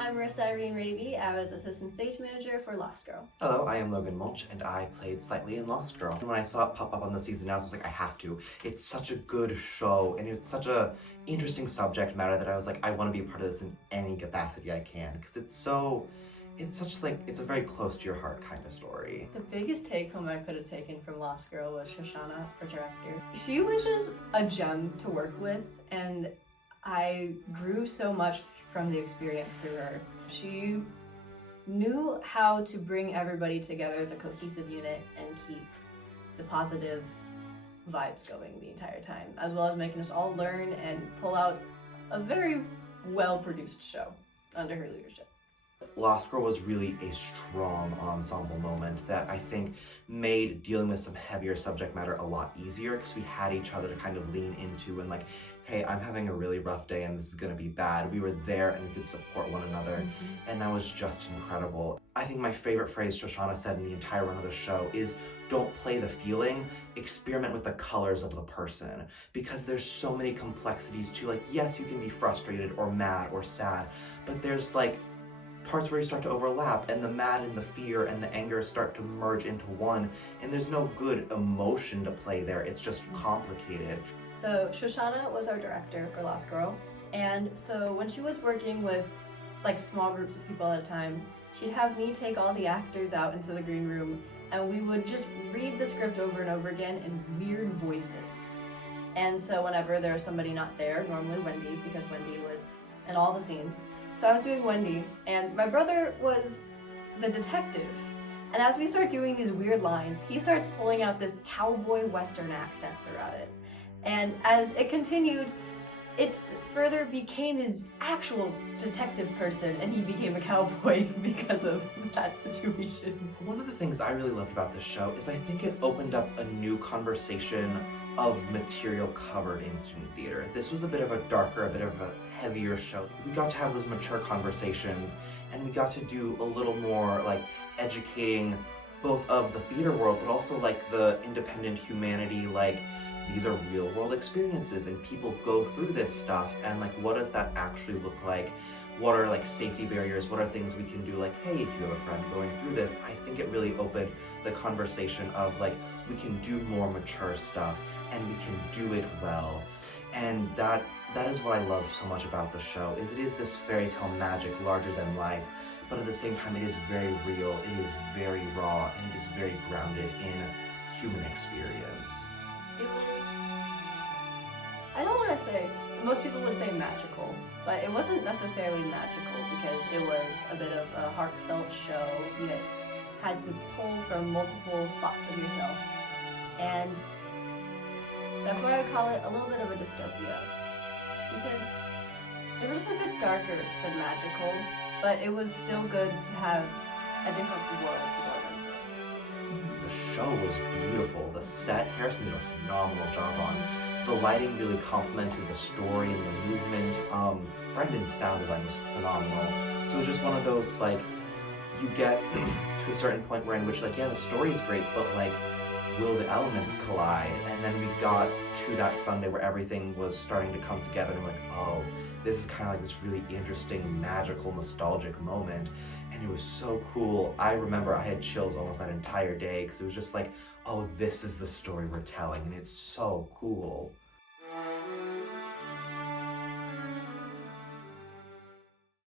I'm Marissa Irene Raby. I was Assistant Stage Manager for Lost Girl. Hello, I am Logan Mulch, and I played Slightly in Lost Girl. And when I saw it pop up on the season announcement, I was like, I have to. It's such a good show, and it's such a interesting subject matter that I was like, I want to be a part of this in any capacity I can, because it's a very close to your heart kind of story. The biggest take home I could have taken from Lost Girl was Shoshana, our director. She was just a gem to work with, and I grew so much from the experience through her. She knew how to bring everybody together as a cohesive unit and keep the positive vibes going the entire time, as well as making us all learn and pull out a very well-produced show under her leadership. Lost Girl was really a strong ensemble moment that I think made dealing with some heavier subject matter a lot easier, because we had each other to kind of lean into and like, hey, I'm having a really rough day and this is gonna be bad. We were there and we could support one another, and that was just incredible. I think my favorite phrase Shoshana said in the entire run of the show is, don't play the feeling, experiment with the colors of the person, because there's so many complexities to, like, yes, you can be frustrated or mad or sad, but there's like parts where you start to overlap, and the mad and the fear and the anger start to merge into one, and there's no good emotion to play there. It's just complicated. So Shoshana was our director for Lost Girl, and so when she was working with like small groups of people at a time, she'd have me take all the actors out into the green room, and we would just read the script over and over again in weird voices. And so whenever there was somebody not there, normally Wendy, because Wendy was in all the scenes, so I was doing Wendy, and my brother was the detective. And as we start doing these weird lines, he starts pulling out this cowboy western accent throughout it. And as it continued, it further became his actual detective person, and he became a cowboy because of that situation. One of the things I really loved about this show is I think it opened up a new conversation of material covered in student theater. This was a bit of a darker, a bit of a heavier show. We got to have those mature conversations, and we got to do a little more like educating both of the theater world, but also like the independent humanity, like these are real world experiences and people go through this stuff, and like what does that actually look like? What are like safety barriers? What are things we can do? Like, hey, if you have a friend going through this, I think it really opened the conversation of like, we can do more mature stuff and we can do it well. And that is what I love so much about the show, is it is this fairy tale magic larger than life, but at the same time it is very real, it is very raw, and it is very grounded in human experience. It was, I don't want to say, most people would say magical, but it wasn't necessarily magical because it was a bit of a heartfelt show. You had to pull from multiple spots of yourself, and that's why I call it a little bit of a dystopia, because it was just a bit darker than magical, but it was still good to have a different world to go into. The show was beautiful. The set, Harrison did a phenomenal job on. The lighting really complemented the story and the movement. Brendan's sound design was phenomenal. So it was just one of those, like, you get to a certain point where in which, like, yeah, the story is great, but like, will the elements collide? And then we got to that Sunday where everything was starting to come together, and we're like, oh, this is kind of like this really interesting, magical, nostalgic moment. And it was so cool. I remember I had chills almost that entire day, because it was just like, oh, this is the story we're telling, and it's so cool.